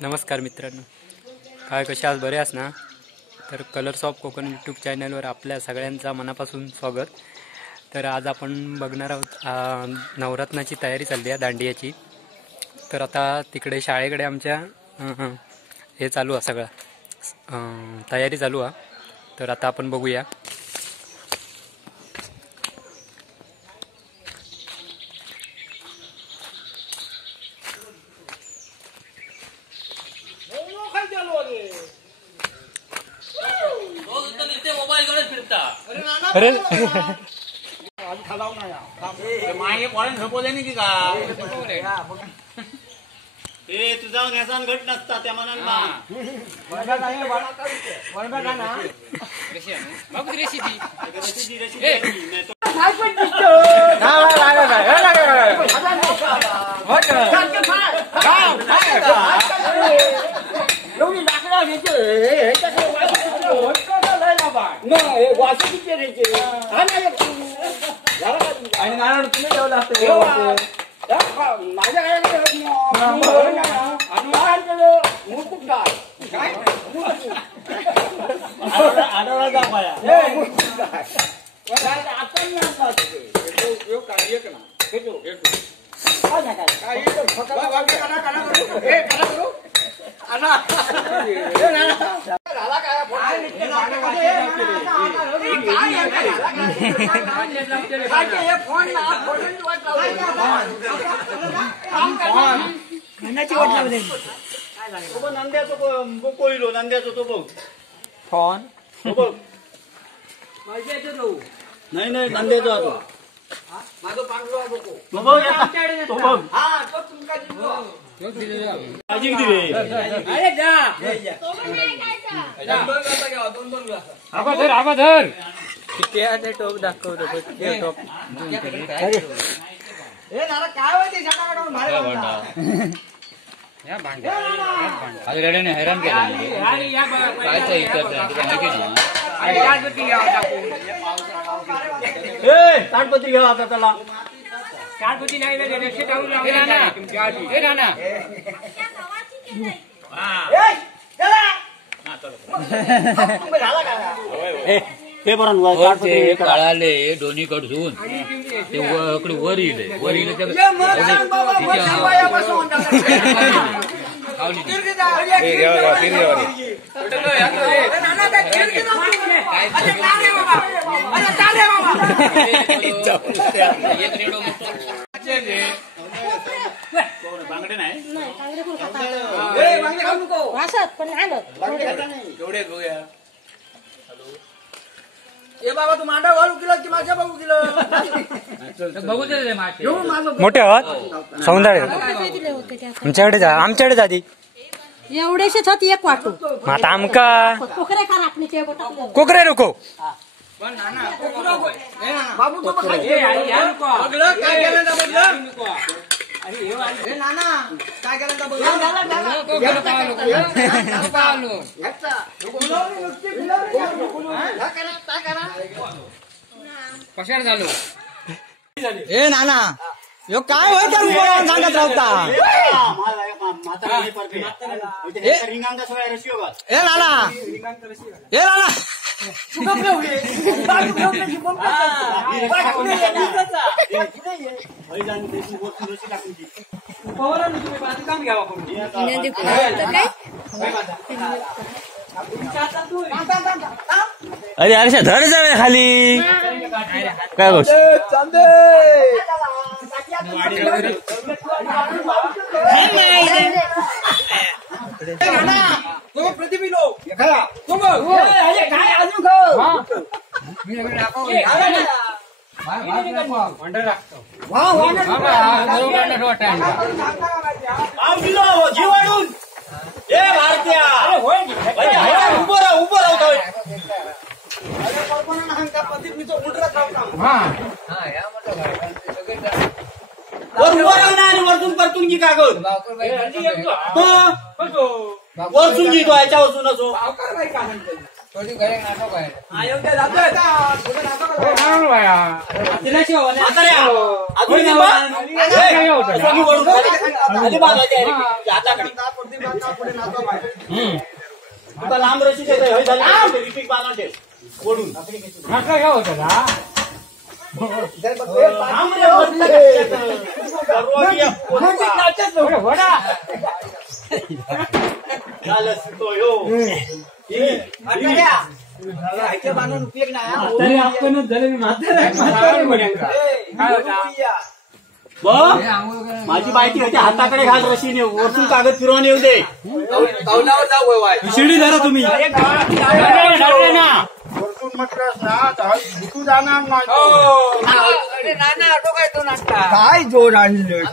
नमस्कार मित्रांनो, काय कसे आज बरे आहात ना? तर कलर्स ऑफ कोकण यूट्यूब चॅनलवर आपल्या सगळ्यांचा मनापासून स्वागत. तर आज आपण बघणार आहोत नवरात्राची तयारी चालली आहे दांडियाची. तर आता तिकडे शाळेकडे आमच्या हे चालू आहे, सगळं तयारी चालू आहे. तर आता आपण बघूया. अरे तू जाऊन याचा घट नसता त्या मनाला आणि नारळ तुम्ही ठेवला असते माझ्या नंद्याचं कोळीलो नंद्याचं तो बघ फोन बघ नाही नाही नंद्याचा तो बघ तो बघ अजिंक दिले आबाधर किती टोप दाखवतो टोप हैराण केलं ताडपत्री घ्या आता त्याला ताडपत्री नाही ते बरं काळाले दोन्ही कडून ते वर येईल बांगडे नाही बाबा तू मांडा घालू किलो की माझ्या बघू किलो बघू दे मोठे आहोत सौंदर्य आमच्याकडे जा, आमच्याकडे जाती एवढेशेच होती एक वाटू आता आमका कोकरे का राखणीचे कोकरे नको बाबू तू काय केलं नाना काय केलं कशाला झालो ए नाना यो काय होय त्या सांगत राहता ए नाना ए नाना अरे अरे धड जावे खाली काय गोष्ट जीवाडून ए भारतीया उभं राह वरतून परतून की कागद वरतून घेतो याच्या वरतून असो लांब रशी रिपीट बांधा ठेव ओढून बांधून उपयोग माझी बायकी होती हाताकडे घाल रशीने वरतून कागद फिरवून येऊ दे कौलावर जाऊ शिडी धरा तुम्ही काय जोर आणलं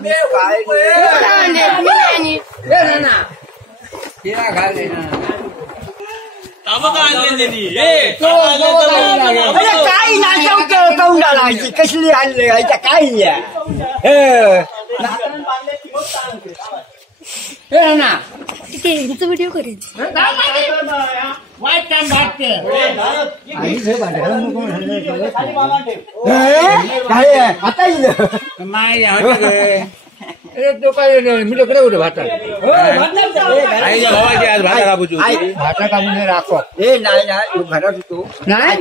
काय नाचवतं कौंडाला कसली आणले काय व्हिडिओ करेन आता भाता काढून राखो हे नाही घरात होतो नाही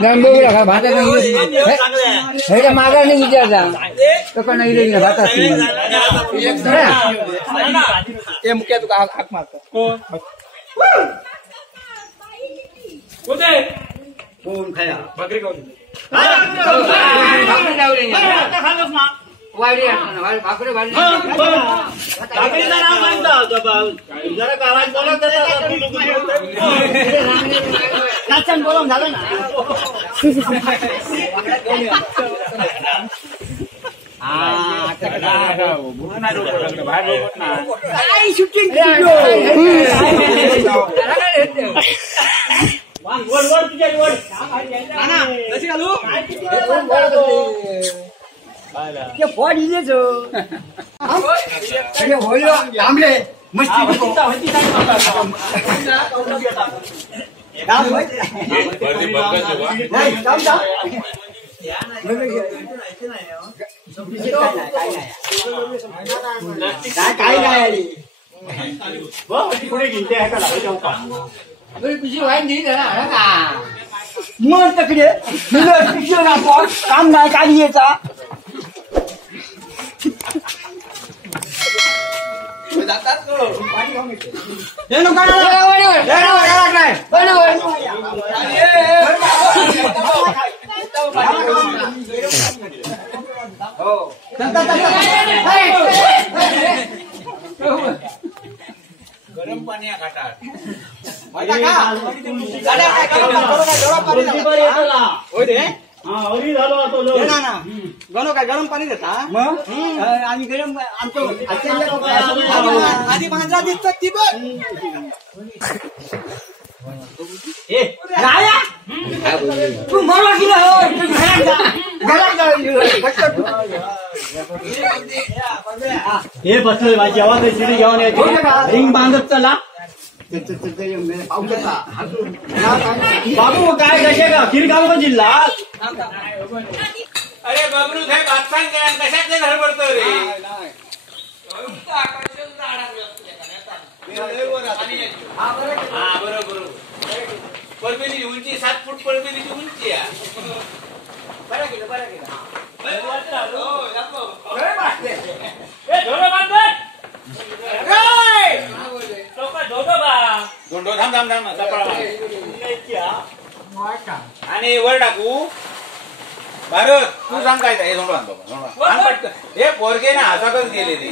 भाता मागा नाही विचारता का नाही भाता ते मुख्य तुका हाक मारतो कोण खाया भाकरी जरा गावात बोलून झालं ना काय शूटिंग फॉड इलेच लांबले मस्ती काय नाही पुढे गिनते आहे का मग तकडे काम नाही काढी याचा गरम पाणी खातात गणो काय गरम पाणी देता आम्ही गरम आणतो आधी माझा दिसतात ती तू मरवा हे बसलोय माझी आवाज शिडी घेऊन यायची रिंग बांधत चला बाबू काय कसे का खिरगाव जिल्हा अरे बाबरू साहेब आता कशात धडपडतो रे हा बरोबर पडबेली उंची 7 फूट पडबेलीची उंची आहे बरं केलं आणि वर टाकू भारत तू सांग काय हे झोंडो आणतो हे पोरगे ना हातातच गेलेले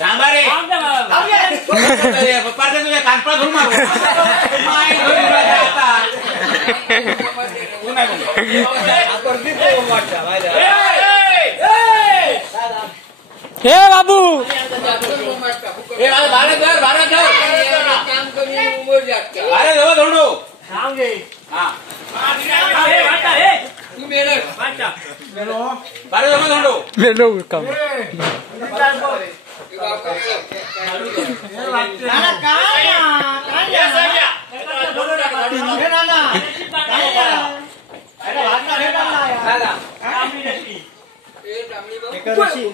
थांबा रे पप्पाचा तुझ्या कानपा धरून मारू हे बाबू अरे जवळ धोंडो सांगे हा तू मेळ बारो धोंडो मेलो काम नाना काय ना? काय ना? हे नाना, काय ना? अरे वाटणार हे नाना यार.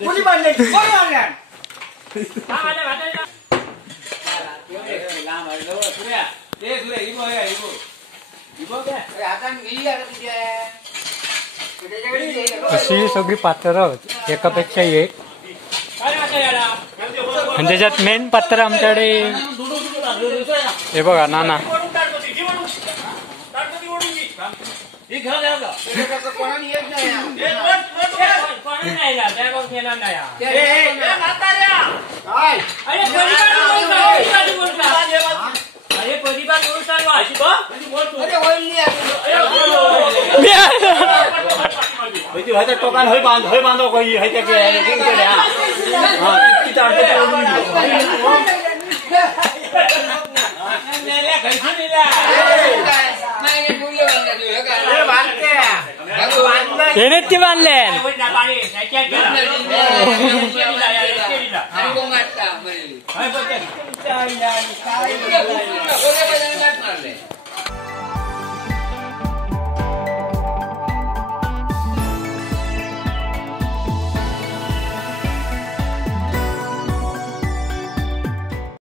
कोणी बांधले? कोणी बांधले? अशी सगळी पात्र आहेत एकापेक्षा एक आणि त्याच्यात मेन पात्र आमच्याकडे हे बघा नाना टोकान हय बांधव काही हय येणे ती बांधले